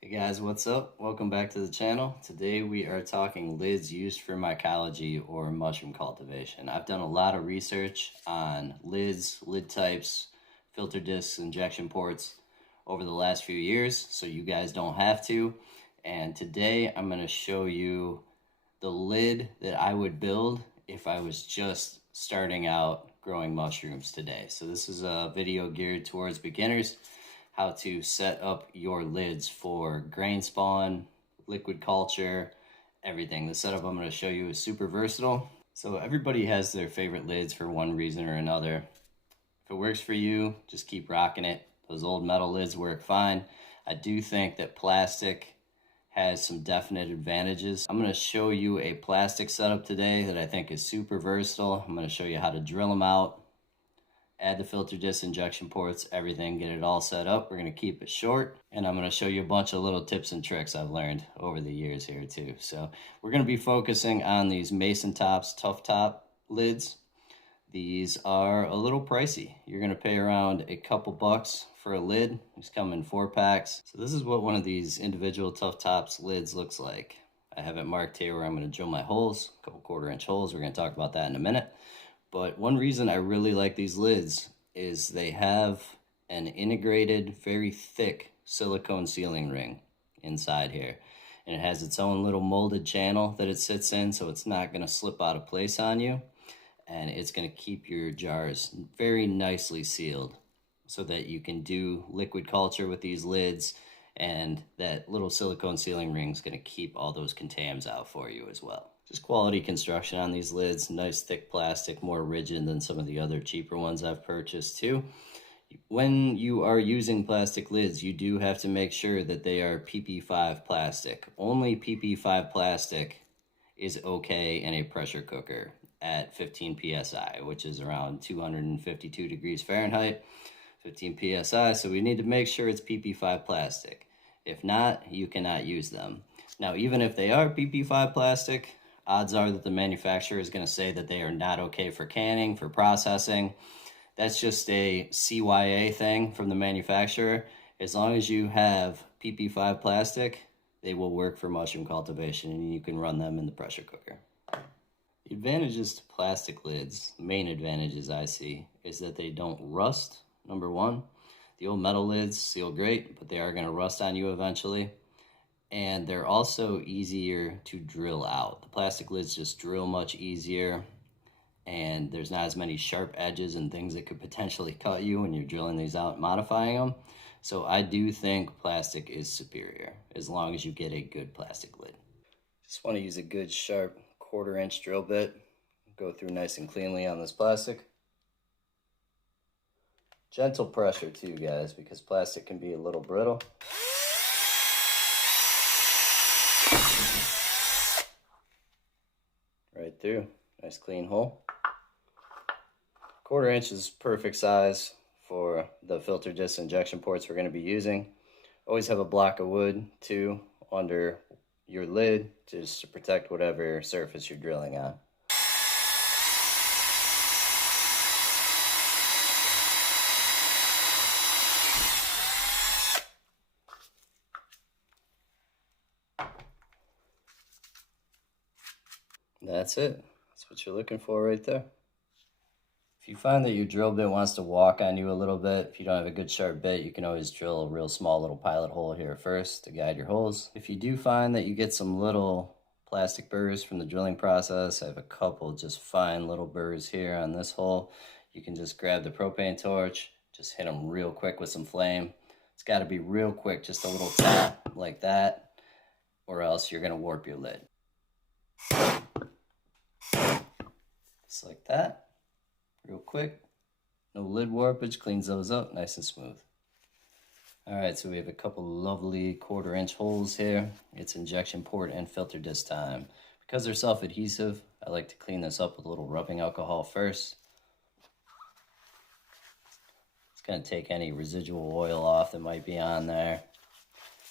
Hey guys, what's up? Welcome back to the channel. Today we are talking lids used for mycology or mushroom cultivation. I've done a lot of research on lids, lid types, filter discs, injection ports over the last few years, so you guys don't have to. And today I'm going to show you the lid that I would build if I was just starting out growing mushrooms today. So this is a video geared towards beginners. How to set up your lids for grain spawn, liquid culture, everything. The setup I'm going to show you is super versatile. So everybody has their favorite lids for one reason or another. If it works for you, just keep rocking it. Those old metal lids work fine. I do think that plastic has some definite advantages. I'm going to show you a plastic setup today that I think is super versatile. I'm going to show you how to drill them out, add the filter disc, injection ports, everything, get it all set up. We're going to keep it short, and I'm going to show you a bunch of little tips and tricks I've learned over the years here too. So we're going to be focusing on these Masontops tough top lids. These are a little pricey. You're going to pay around a couple bucks for a lid. These come in 4-packs. So this is what one of these individual tough tops lids looks like. I have it marked here where I'm going to drill my holes, a couple 1/4-inch holes. We're going to talk about that in a minute. But one reason I really like these lids is they have an integrated, very thick silicone sealing ring inside here. And it has its own little molded channel that it sits in, so it's not going to slip out of place on you. And it's going to keep your jars very nicely sealed so that you can do liquid culture with these lids. And that little silicone sealing ring is going to keep all those contaminants out for you as well. Just quality construction on these lids, nice thick plastic, more rigid than some of the other cheaper ones I've purchased too. When you are using plastic lids, you do have to make sure that they are PP5 plastic. Only PP5 plastic is okay in a pressure cooker at 15 psi, which is around 252 degrees Fahrenheit, 15 psi. So we need to make sure it's PP5 plastic. If not, you cannot use them. Now, even if they are PP5 plastic, odds are that the manufacturer is going to say that they are not okay for canning, for processing. That's just a CYA thing from the manufacturer. As long as you have PP5 plastic, they will work for mushroom cultivation, and you can run them in the pressure cooker. The advantages to plastic lids, the main advantages I see, is that they don't rust, number one. The old metal lids seal great, but they are going to rust on you eventually. And they're also easier to drill out. The plastic lids just drill much easier, and there's not as many sharp edges and things that could potentially cut you when you're drilling these out and modifying them. So I do think plastic is superior as long as you get a good plastic lid. Just want to use a good sharp 1/4-inch drill bit. Go through nice and cleanly on this plastic. Gentle pressure too, guys, because plastic can be a little brittle. Right through. Nice clean hole. 1/4-inch is perfect size for the filter disc injection ports we're going to be using. Always have a block of wood too under your lid just to protect whatever surface you're drilling on. That's it. That's what you're looking for right there. If you find that your drill bit wants to walk on you a little bit, if you don't have a good sharp bit, you can always drill a real small little pilot hole here first to guide your holes. If you do find that you get some little plastic burrs from the drilling process, I have a couple just fine little burrs here on this hole. You can just grab the propane torch, just hit them real quick with some flame. It's got to be real quick, just a little tap like that, or else you're going to warp your lid. Just like that, real quick. No lid warpage, cleans those up nice and smooth. All right, so we have a couple lovely 1/4-inch holes here. It's injection port and filter disc time. Because they're self-adhesive, I like to clean this up with a little rubbing alcohol first. It's going to take any residual oil off that might be on there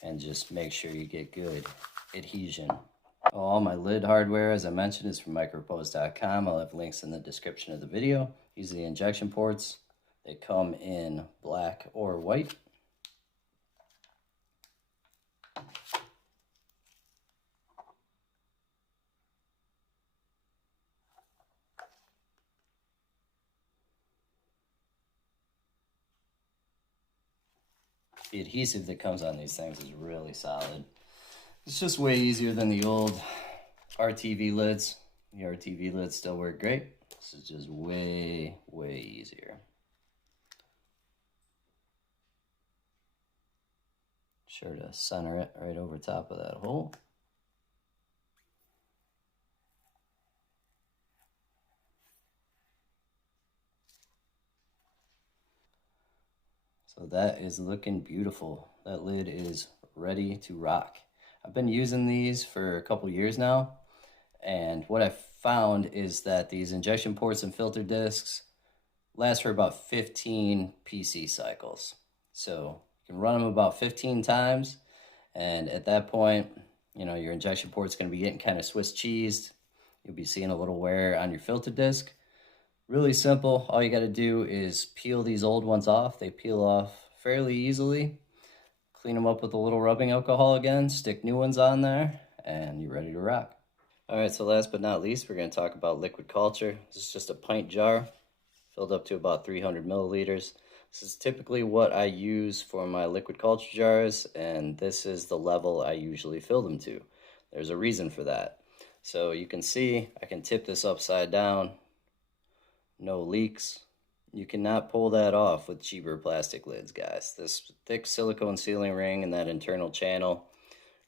and just make sure you get good adhesion. All my lid hardware, as I mentioned, is from Microppose.com. I'll have links in the description of the video. These are the injection ports. They come in black or white. The adhesive that comes on these things is really solid. It's just way easier than the old RTV lids. The RTV lids still work great. This is just way, way easier. Sure to center it right over top of that hole. So that is looking beautiful. That lid is ready to rock. I've been using these for a couple years now, and what I've found is that these injection ports and filter discs last for about 15 PC cycles. So you can run them about 15 times, and at that point, you know, your injection port's going to be getting kind of Swiss cheesed. You'll be seeing a little wear on your filter disc. Really simple. All you got to do is peel these old ones off. They peel off fairly easily. Clean them up with a little rubbing alcohol again, stick new ones on there, and you're ready to rock. All right, so last but not least, we're going to talk about liquid culture. This is just a pint jar filled up to about 300 milliliters. This is typically what I use for my liquid culture jars, and this is the level I usually fill them to. There's a reason for that. So you can see I can tip this upside down, no leaks. You cannot pull that off with cheaper plastic lids, guys. This thick silicone sealing ring and that internal channel,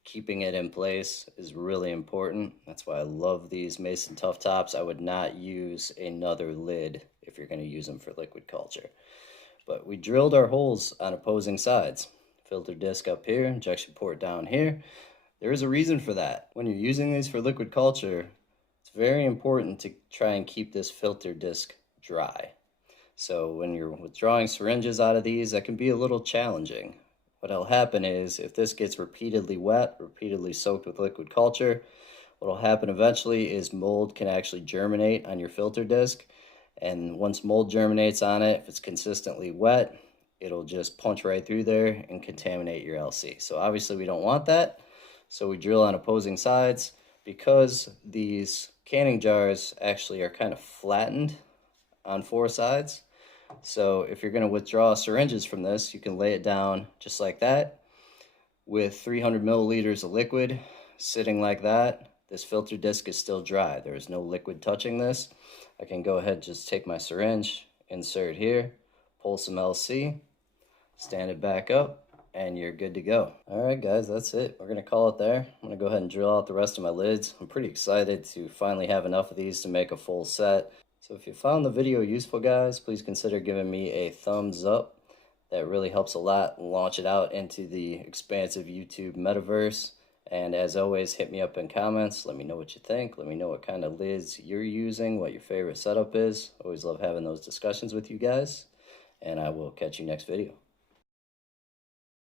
keeping it in place is really important. That's why I love these Masontops. I would not use another lid if you're going to use them for liquid culture. But we drilled our holes on opposing sides. Filter disc up here, injection port down here. There is a reason for that. When you're using these for liquid culture, it's very important to try and keep this filter disc dry. So when you're withdrawing syringes out of these, that can be a little challenging. What'll happen is if this gets repeatedly wet, repeatedly soaked with liquid culture, what'll happen eventually is mold can actually germinate on your filter disc. And once mold germinates on it, if it's consistently wet, it'll just punch right through there and contaminate your LC. So obviously we don't want that. So we drill on opposing sides. Because these canning jars actually are kind of flattened on four sides, so if you're going to withdraw syringes from this, you can lay it down just like that with 300 milliliters of liquid sitting like that. This filter disc is still dry. There is no liquid touching this. I can go ahead and just take my syringe, insert here, pull some LC, stand it back up, and you're good to go. All right, guys, that's it. We're going to call it there. I'm going to go ahead and drill out the rest of my lids. I'm pretty excited to finally have enough of these to make a full set. So if you found the video useful, guys, please consider giving me a thumbs up. That really helps a lot. Launch it out into the expansive YouTube metaverse. And as always, hit me up in comments. Let me know what you think. Let me know what kind of lids you're using, what your favorite setup is. Always love having those discussions with you guys. And I will catch you next video.